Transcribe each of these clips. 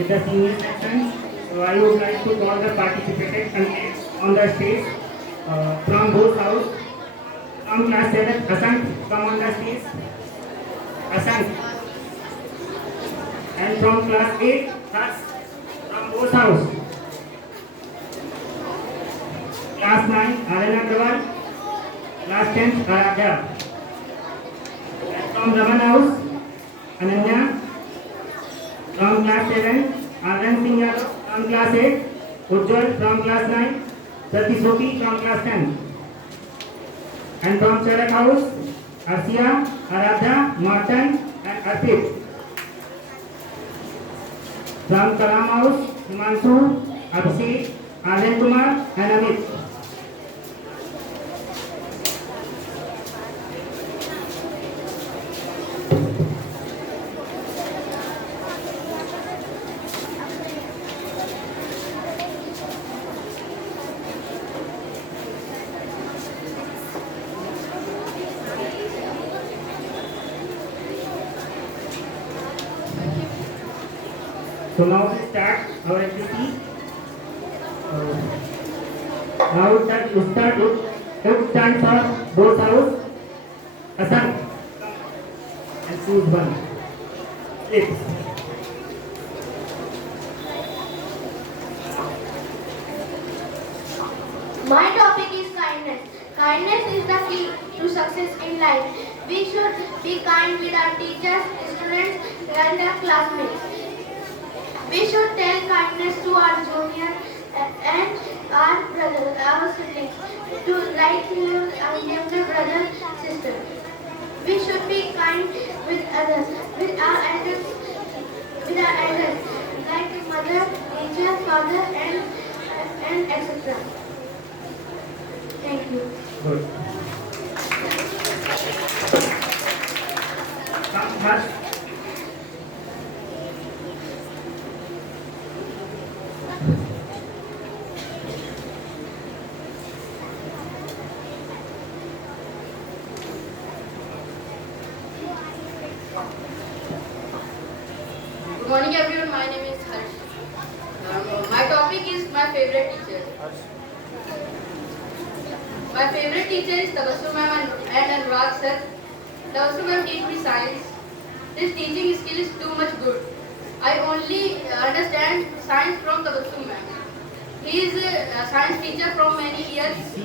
with the senior section. So I would like to call the participated candidates on the stage from both house. From class 7, Asant, come on the stage. Asant. And from class 8, Hars, from both house. Class 9, Alena Agrawal. Class 10, Aradhya. And from Raman house, Ananya. From class 7, Anand Singh Yadav. From class 8, Ujjwal. From class 9, Sati from class 10. And from Charak house, Arsia, Aradhya, Martin and Arpit. From Kalam house, Himanshu, Abhishek, Anand Kumar and Amit. So now we start our activity. Now we start with stand for both house. Asan. And choose one. Six. My topic is kindness. Kindness is the key to success in life. We should be kind with our teachers, students, and our classmates. We should tell kindness to our junior and our brothers, our siblings, to like to our younger brother, sister. We should be kind with others, with our elders, like mother, teacher, father, and etc. Thank you. Good. Come first. Good morning everyone, my name is Harsh. My topic is my favorite teacher. My favorite teacher is Tabassum ma'am and Anurag sir. Tabassum ma'am teach me science. This teaching skill is too much good. I only understand science from Tabassum ma'am. He is a science teacher from many years. She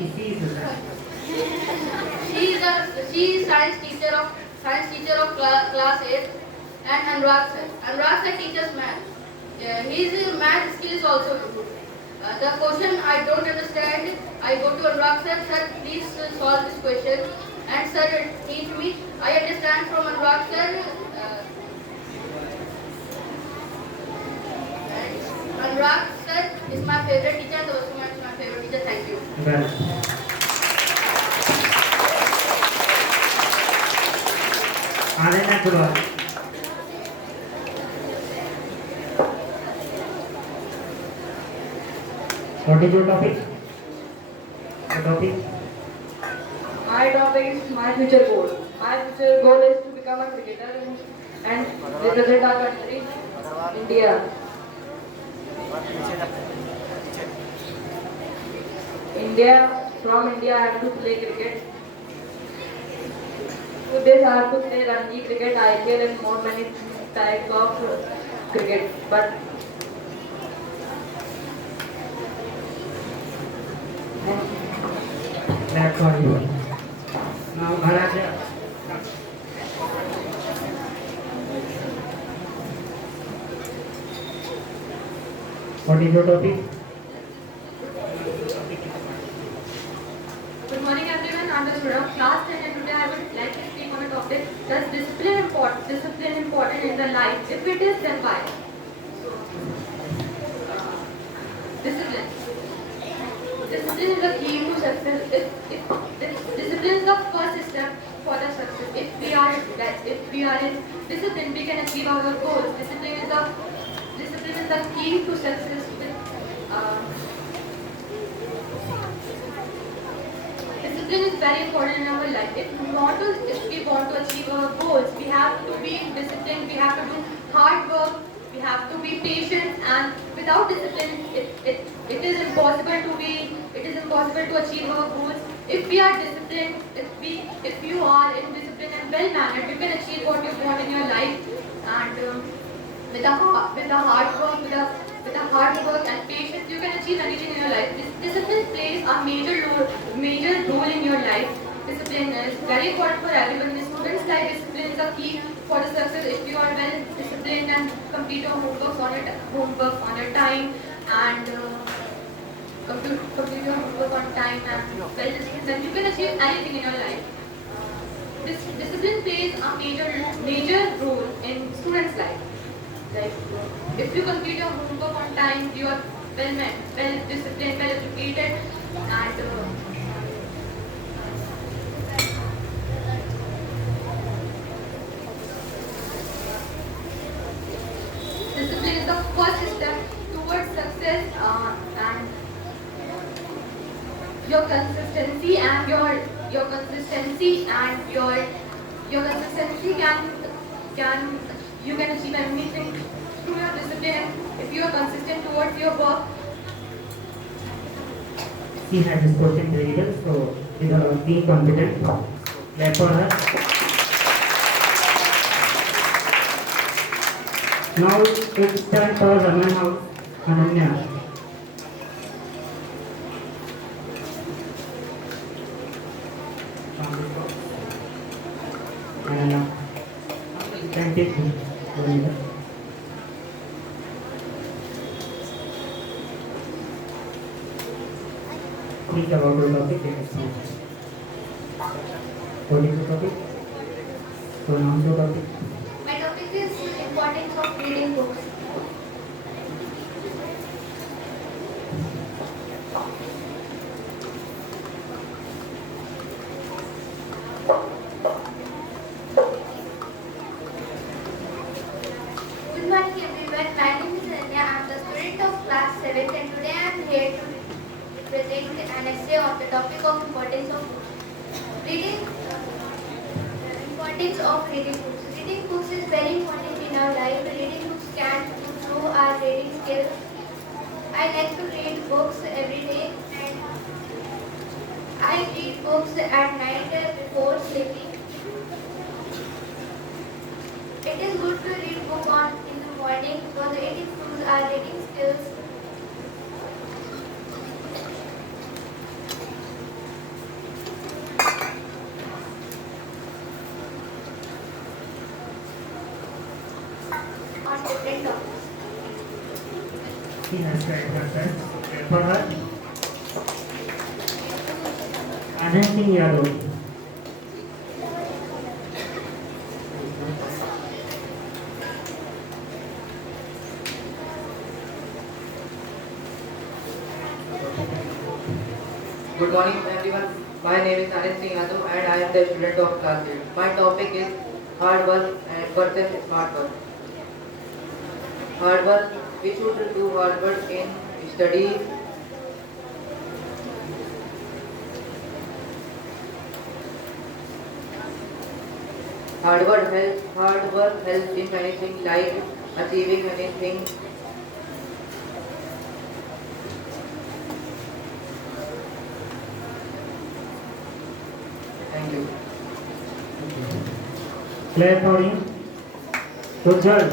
is science teacher of class 8 and Anurag sir. Anurag sir teaches math. His math skill is also good. The question I don't understand, I go to Anurag sir, sir please solve this question, and sir teach me. I understand from Anurag sir. Anurag sir is my favorite teacher, and also my favorite teacher. Thank you. Well. Alena Agrawal. What is your topic? Your topic? My topic is my future goal. My future goal is to become a cricketer and represent our country, India. From India, I have to play cricket. To this, I have to play Ranji cricket, IPL, and more many types of cricket. But That's all you. Now, Aradhya. What is your topic? Good morning everyone, I'm the student of class 10 and today I would like to speak on a topic. Does discipline important in the life? If it is, then why? Discipline. Discipline is the key to success. Discipline is the first step for the success. If we are in discipline, we can achieve our goals. Discipline is the key to success. Discipline is very important in our life. If we want to achieve our goals, we have to be disciplined. We have to do hard work. We have to be patient. Without discipline, it is impossible to achieve our goals. If we are disciplined, if you are in discipline and well mannered, you can achieve what you want in your life. And with a hard work and patience, you can achieve anything in your life. Discipline plays a major role in your life. Discipline is very important for everyone. In students' life, discipline is a key for the success. If you are well disciplined and complete your homework on your time, and complete your homework on time and well disciplined, then you can achieve anything in your life. This discipline plays a major role in students' life. Like if you complete your homework on time, you are well disciplined, well educated, and discipline is the first step towards success, and your consistency and your consistency and your consistency can you can achieve anything through your discipline. If you are consistent towards your work, She has spoken very well, so being confident. Clap for her. Now it's turn for Raman House, Ananya. Ananya. You can take me. Please about the topic. What is the topic? Pronounce the topic. My topic is importance of reading books. Good morning everyone. My name is Anya. I am the student of class 7th and today I am here to present an essay on the topic of importance of reading. Importance of reading books. Reading books is very important in our life. Reading books can improve our reading skills. I like to read books every day and I read books at night before sleeping. It is good to read book in the morning because it improves our reading skills. On different topics. She has tried her best. Clap for her. Anand Singh Yadav. Good morning everyone. My name is Anand Singh Yadav and I am the student of class 8. My topic is hard work and versus smart work. Hard work, we should do hard work in study. Hard work helps in anything like achieving anything. Thank you. Clap for him. Ujjwal.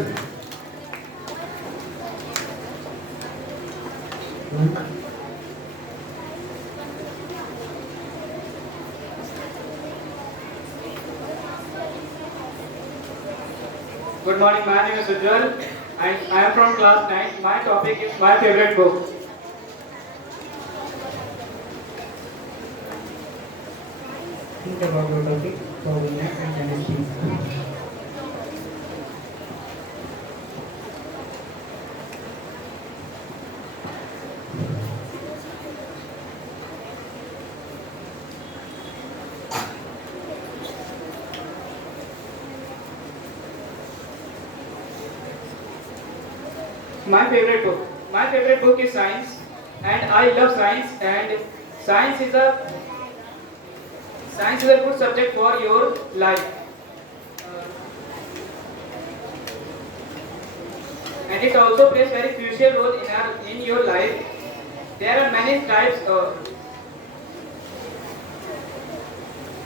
Good morning, my name is Ujjwal and I am from class 9. My topic is my favorite book. Think about your topic for winner and tennis teams. My favorite book is science, and I love science. And science is a good subject for your life. and it also plays very crucial role in your life. There are many types.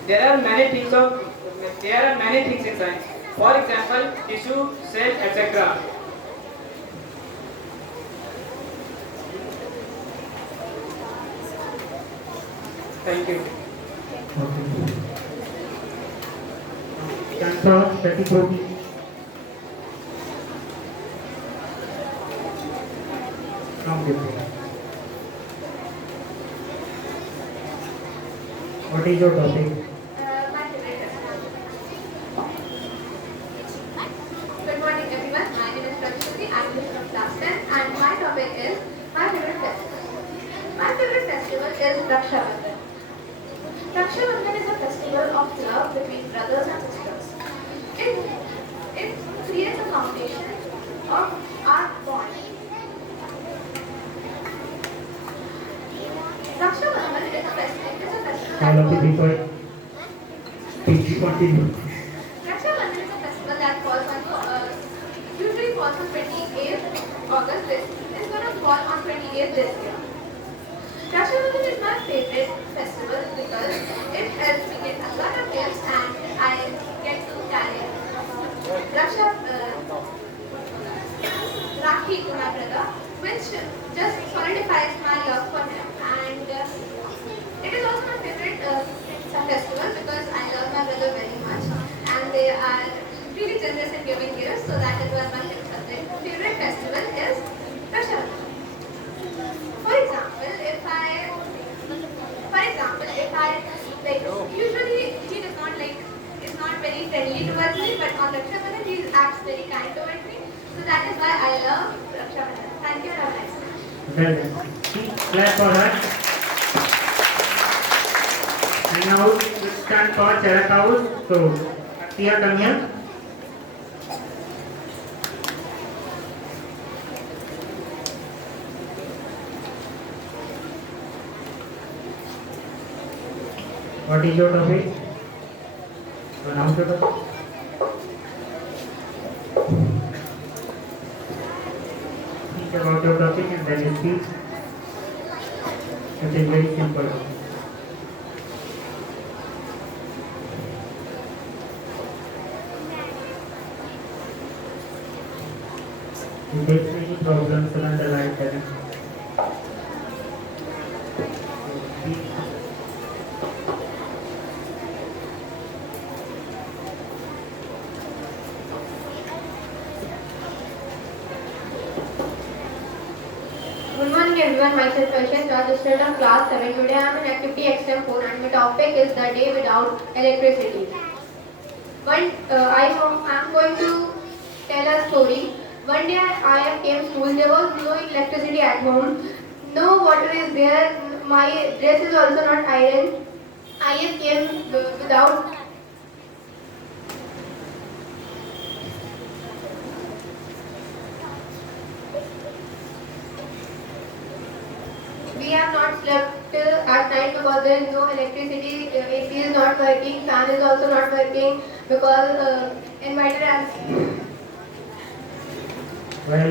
There are many things of there are many things in science. For example, tissue, cell, etc. Thank you. Okay. Stand for 34. From this. What is your topic? My favorite festival. Good morning everyone, my name is Prashruti, I am from class 10 and my topic is my favorite festival. My favorite festival is Raksha Bandhan. Raksha Bandhan is a festival of love between brothers and sisters. It creates a foundation of our bond. Raksha Bandhan is a festival All of the that people. Please continue. Raksha Bandhan is a festival that usually falls on 28th August. This is going to fall on 28th this year. Raksha Bandhan is my favorite festival because it helps me get a lot of gifts and I get to carry Rakhi to my brother, which just solidifies my love for him. And it is also my favorite festival because I love my brother very much and they are really generous in giving gifts. So that is why my favorite festival is Raksha Bandhan. For example, like usually he does not like is not very friendly towards me, but on Raksha Bandhan he acts very kind towards me. So that is why I love Raksha Bandhan. Thank you and have a nice day. Well done. Clap for her. And now we stand for Charak House. So, here, come here. What is your topic? Announce your topic. Think about your topic and then you speak. It is very simple. You face many problems around the life and Good morning everyone, myself Vaishya, the student of class 7. Today I am in activity Extempore and my topic is the day without electricity. I am going to tell a story. One day I came school, there was no electricity at home, no water is there, my dress is also not ironed. I came without. We have not slept at night because there is no electricity, AC is not working, fan is also not working because inverter has. well,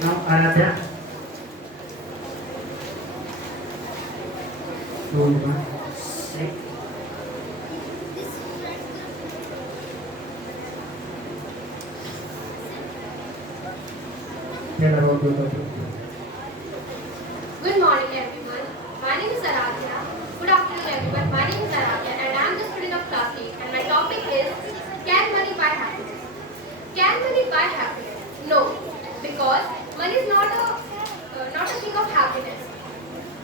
now Aradhya. Tell about your topic. Good morning everyone. My name is Aradhya. Good afternoon everyone. My name is Aradhya and I am the student of class 8 and my topic is can money buy happiness? Can money buy happiness? No, because money is not a thing of happiness.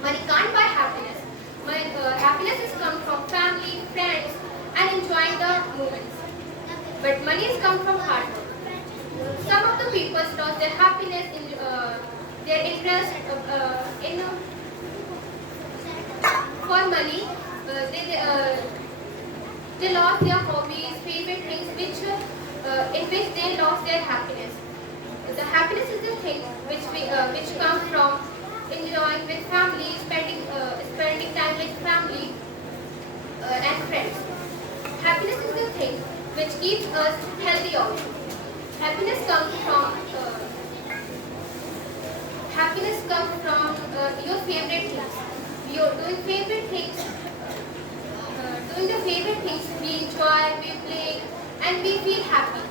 Money can't buy happiness. Happiness is come from family, friends and enjoying the moments. But money is come from hard work. Some of the people lost their happiness in their interest in for money. They lost their hobbies, favorite things, in which they lost their happiness. The happiness is the thing which comes from enjoying with family, spending time with family and friends. Happiness is the thing which keeps us healthy also. Happiness comes from your favorite things. You're doing favorite things. Doing the favorite things we enjoy, we play, and we feel happy.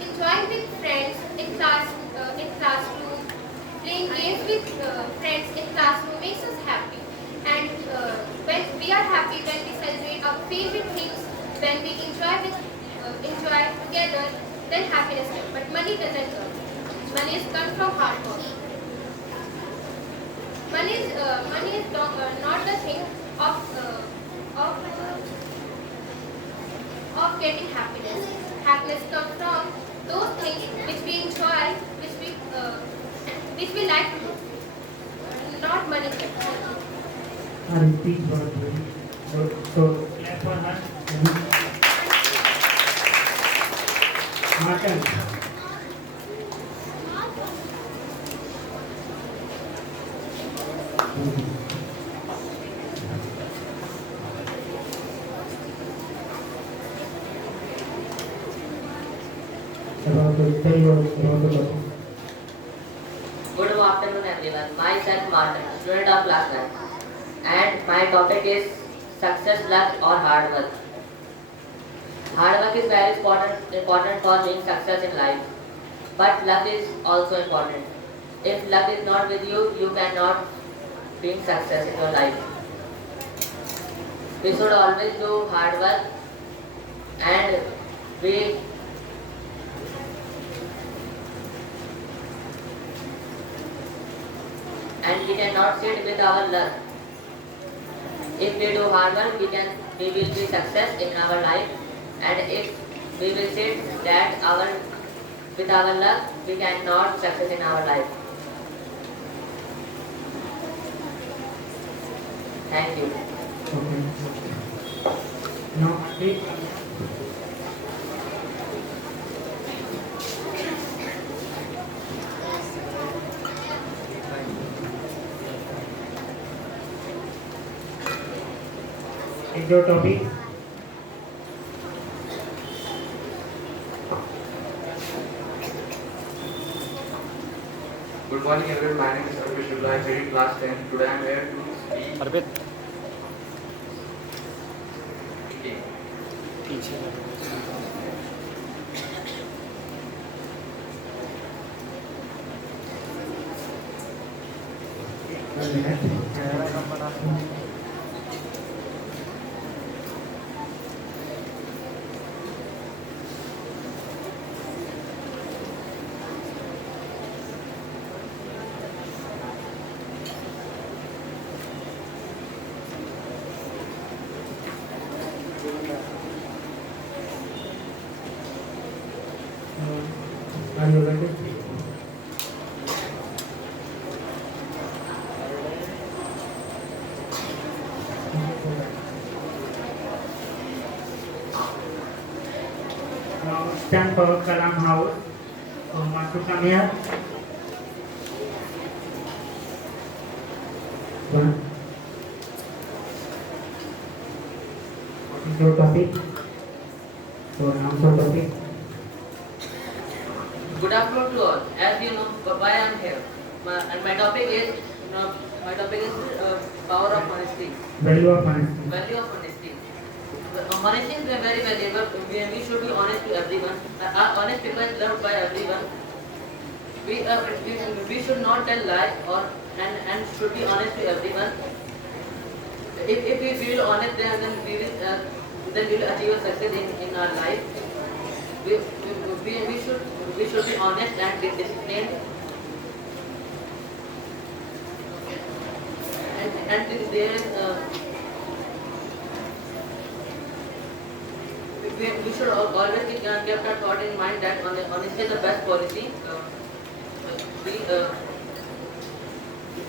Enjoying with friends in classroom, playing games with friends in classroom makes us happy. And when we are happy, when we celebrate our favorite things, when we enjoy together, then happiness comes. But money doesn't come. Money is come from hard work. Money is not the thing of of of getting happiness. Happiness comes from those things which we enjoy, which we like to do, not money. Her speech was very good. So clap for her. Martin. About the study of about the topic. Good afternoon everyone. Myself Martin, student of class 9. And my topic is success, luck or hard work. Hard work is very important for being success in life. But luck is also important. If luck is not with you, you cannot be success in your life. We should always do hard work and we cannot sit with our luck. If we do hard work, we will be success in our life, and if we will sit that with our luck, we cannot success in our life. Thank you. Okay. Now, take your topic. Good morning everyone, my name is Arvind Shukla, I am studying class 10. Today I am here to speak. Arpit. Are you ready? Now stand for Kalam House. So want to come here? One. What is your topic? So now your topic. Good afternoon to all. As you know, why I am here. My topic is power of honesty. Value of honesty. Value of honesty. Honesty is very valuable. We should be honest to everyone. Honest people is loved by everyone. We should not tell lies and should be honest to everyone. If we feel honest, then we will achieve a success in our life. We should be honest and be disciplined. And there is we should always keep our thought in mind that honesty is the best policy.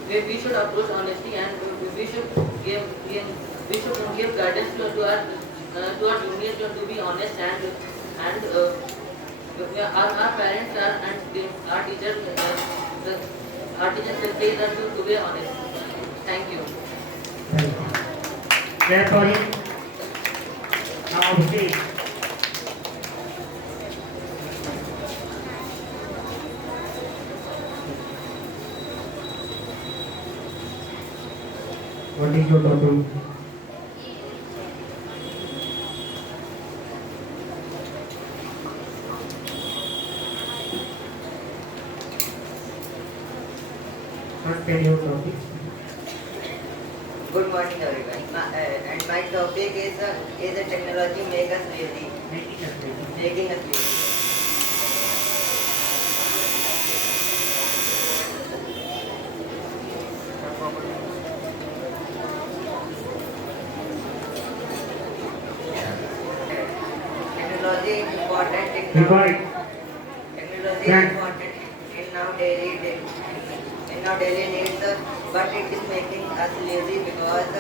We should approach honesty and we should give guidance to our juniors to be honest and our parents and our teachers Our teachers will teach us to be honest. Thank you. Thank you. Clap for him. Now stage. What is your topic? First, tell your topic. Good morning, everyone. And my topic is a technology make us lazy, Making us ready. making us lazy. Technology is important. Record. Technology is important in our daily needs, but it is making us lazy because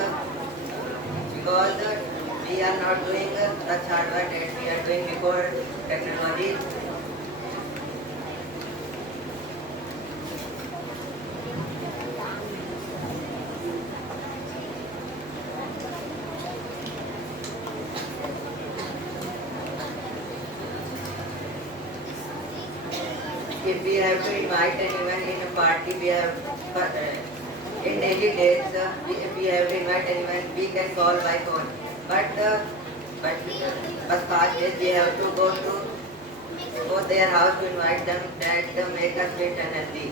we are not doing such hard work that we are doing before technology. If we have to invite anyone in a party, we have in daily days. If we have to invite anyone, we can call by phone. But past days we have to go their house to invite them. That make us fit and healthy.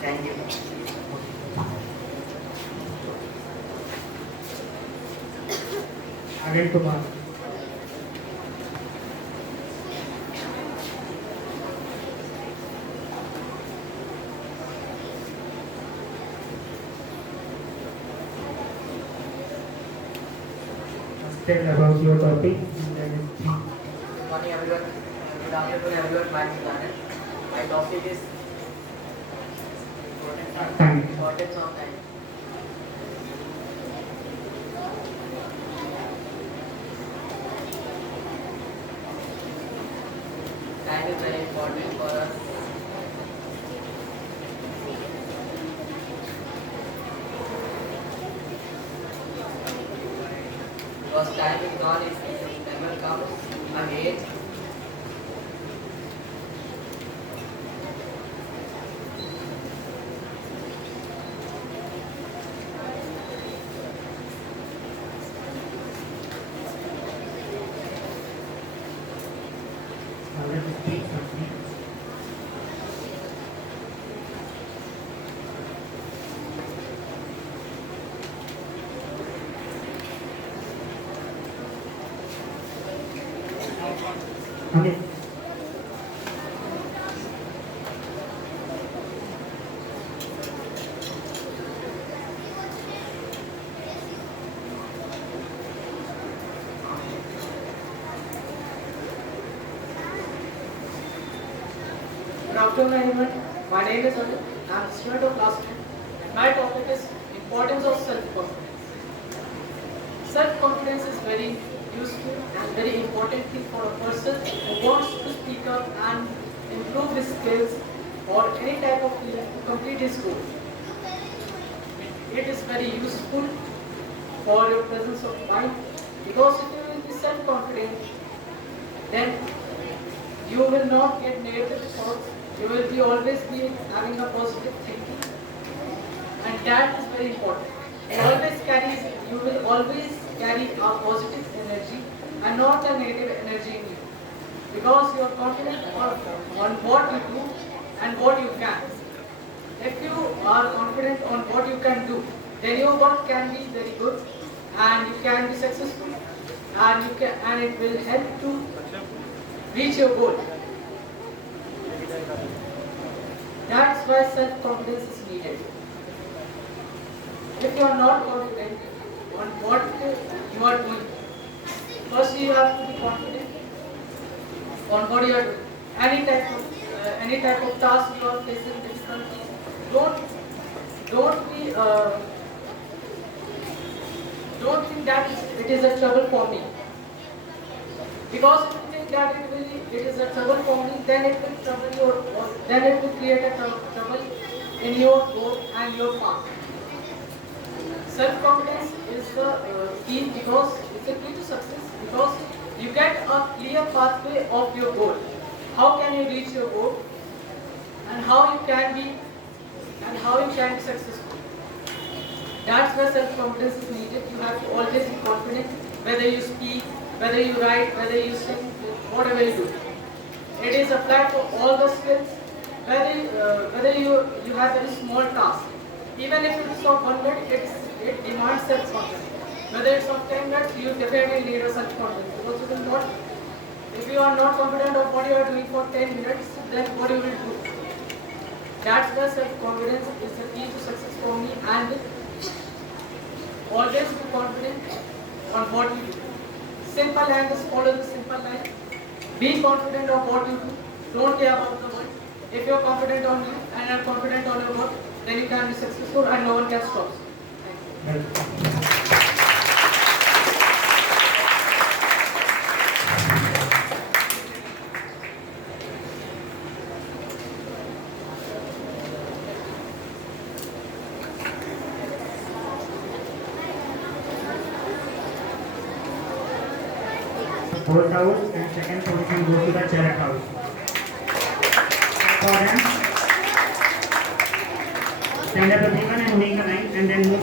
Thank you. Again tomorrow. Tell about your topic. Good morning, everyone. Good afternoon, everyone. My name is Anand. My topic is Time. importance of time. Time is very important for us. Because time is gone, it never comes again. Now let us speak something. Okay. Good afternoon, everyone. My name is Arun. I am a student of class 10. And my topic is importance of self-confidence. Self-confidence is very useful and very important thing for a person who wants to speak up and improve his skills or any type of field to complete his goal. It is very useful for your presence of mind because if you will be self-confident, then you will not get negative thoughts. You will be always be having a positive thinking, and that is very important. You will always carry a positive energy and not a negative energy in you, because you are confident on what you do and what you can. If you are confident on what you can do, then your work can be very good, and you can be successful, and it will help to reach your goal. That's why self-confidence is needed. If you are not confident on what you are doing, first you have to be confident on what you are doing. Any type of task you are facing difficulties, don't think that it is a trouble for me. Because if you think that it is a trouble for me, then it will trouble your, then it will create a trouble in your goal and your path. Self-confidence is the key because it's the key to success because you get a clear pathway of your goal. How can you reach your goal and how you can be successful. That's where self-confidence is needed. You have to always be confident whether you speak, whether you write, whether you sing, whatever you do. It is applied for all the skills, whether you have very small task. Even if it is of 1 minute, it demands self-confidence. Whether it's of 10 minutes, you definitely need a self-confidence. Because you will not, if you are not confident of what you are doing for 10 minutes, then what you will do. That's where self-confidence is the key to success for me, and always be confident on what you do. Simple line, just follow the simple line. Be confident of what you do. Don't care about the world. If you are confident on you and are confident on your work, then you can be successful and no one can stop you. Thank you. Fourth house and second position goes to the chariot house. For them, stand up everyone and make a line and then move